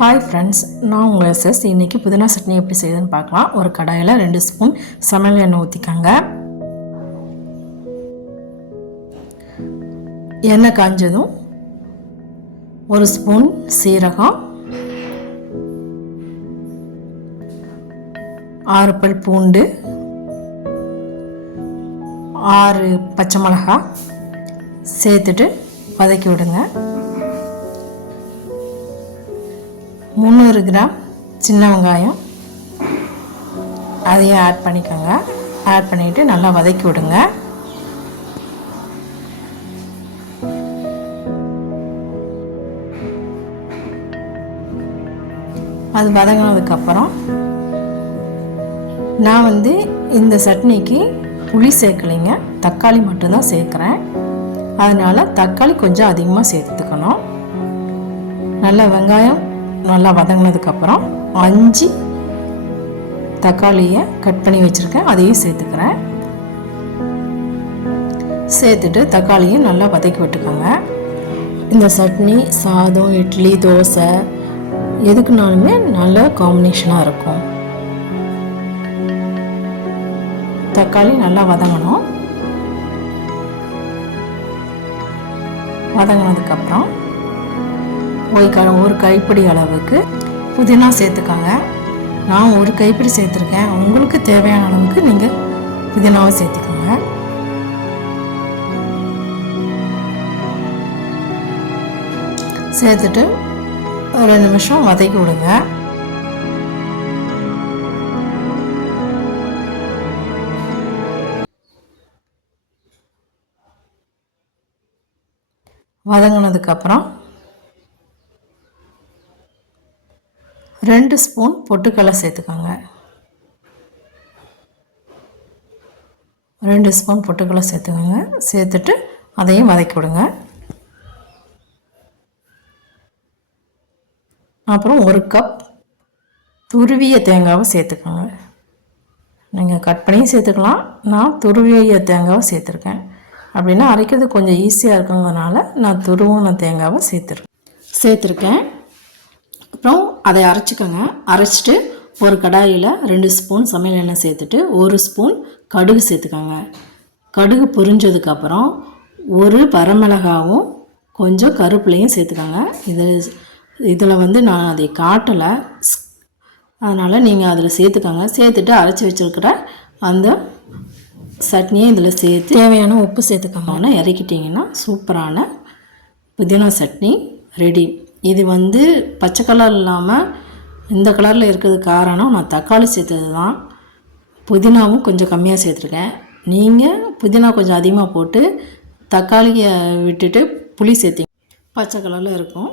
Hi friends நான் உங்கள் SS இன்றைக்கி புதினா சட்னி எப்படி செய்யுதுன்னு பார்க்கலாம். ஒரு கடாயில் ரெண்டு ஸ்பூன் சமையல் எண்ணெய் ஊற்றிக்கோங்க எண்ணெய் காஞ்சதும் ஒரு ஸ்பூன் சீரகம் ஆறு பல் பூண்டு ஆறு பச்சை மிளகாய் சேர்த்துட்டு வதக்கி விடுங்க. முந்நூறு கிராம் சின்ன வெங்காயம். அதையும் ஆட் பண்ணிக்கோங்க. ஆட் பண்ணிவிட்டு நல்லா வதக்கி விடுங்க. அது வதங்கினதுக்கப்புறம் நான் வந்து இந்த சட்னிக்கு புளி சேர்க்கலைங்க. தக்காளி மட்டும்தான் சேர்க்குறேன். அதனால் தக்காளி கொஞ்சம் அதிகமாக சேர்த்துக்கணும். நல்லா வெங்காயம் நல்லா வதங்கினதுக்கப்புறம் அஞ்சு தக்காளியை கட் பண்ணி வச்சுருக்கேன். அதையும் சேர்த்துக்கிறேன். சேர்த்துட்டு தக்காளியும் நல்லா வதக்கி விட்டுக்கோங்க. இந்த சட்னி சாதம் இட்லி தோசை எதுக்குனாலுமே நல்ல காம்பினேஷனாக இருக்கும். தக்காளி நல்லா வதங்கணும். வதங்கினதுக்கப்புறம் ஒரு க ஒரு கைப்பிடி அளவுக்கு புதினா சேர்த்துக்கோங்க. நான் ஒரு கைப்பிடி சேர்த்துருக்கேன். உங்களுக்கு தேவையான அளவுக்கு நீங்கள் புதினாவை சேர்த்துக்கோங்க. சேர்த்துட்டு ஒரு ரெண்டு நிமிஷம் வதக்கி விடுங்க. வதங்கினதுக்கப்புறம் ரெண்டு ஸ்பூன் பொட்டுக்கடலை சேர்த்துக்கோங்க. ரெண்டு ஸ்பூன் பொட்டுக்கடலை சேர்த்துக்கோங்க. சேர்த்துட்டு அதையும் வதக்கி விடுங்க. அப்புறம் ஒரு கப் துருவிய தேங்காவை சேர்த்துக்கோங்க. நீங்கள் கட் பண்ணியும் சேர்த்துக்கலாம். நான் துருவிய தேங்காவை சேர்த்துருக்கேன். அப்படின்னா அரைக்கிறது கொஞ்சம் ஈஸியாக இருக்குங்கிறதுனால நான் துருவின தேங்காவை சேர்த்துருக்கேன் சேர்த்துருக்கேன். அப்புறம் அதை அரைச்சிக்கோங்க. அரைச்சிட்டு ஒரு கடாயில் ரெண்டு ஸ்பூன் சமையல் எண்ணெய் சேர்த்துட்டு ஒரு ஸ்பூன் கடுகு சேர்த்துக்கோங்க. கடுகு பொரிஞ்சதுக்கப்புறம் ஒரு வரமிளகாவும் கொஞ்சம் கருப்பிலையும் சேர்த்துக்கோங்க. இது இதில் வந்து நான் அதை காட்டலை. அதனால் நீங்கள் அதில் சேர்த்துக்கோங்க. சேர்த்துட்டு அரைச்சி வச்சுருக்கிற அந்த சட்னியை இதில் சேர்த்து தேவையான உப்பு சேர்த்துக்கோங்கன்னா இறக்கிட்டிங்கன்னா சூப்பரான புதினா சட்னி ரெடி. இது வந்து பச்சை கலர் இல்லாமல் இந்த கலரில் இருக்கிறது காரணம் நான் தக்காளி சேர்த்தது தான் புதினாவும் கொஞ்சம் கம்மியாக சேர்த்துருக்கேன். நீங்கள் புதினா கொஞ்சம் அதிகமாக போட்டு தக்காளியை விட்டுட்டு புளி சேர்த்திங்க. பச்சை கலரில் இருக்கும்.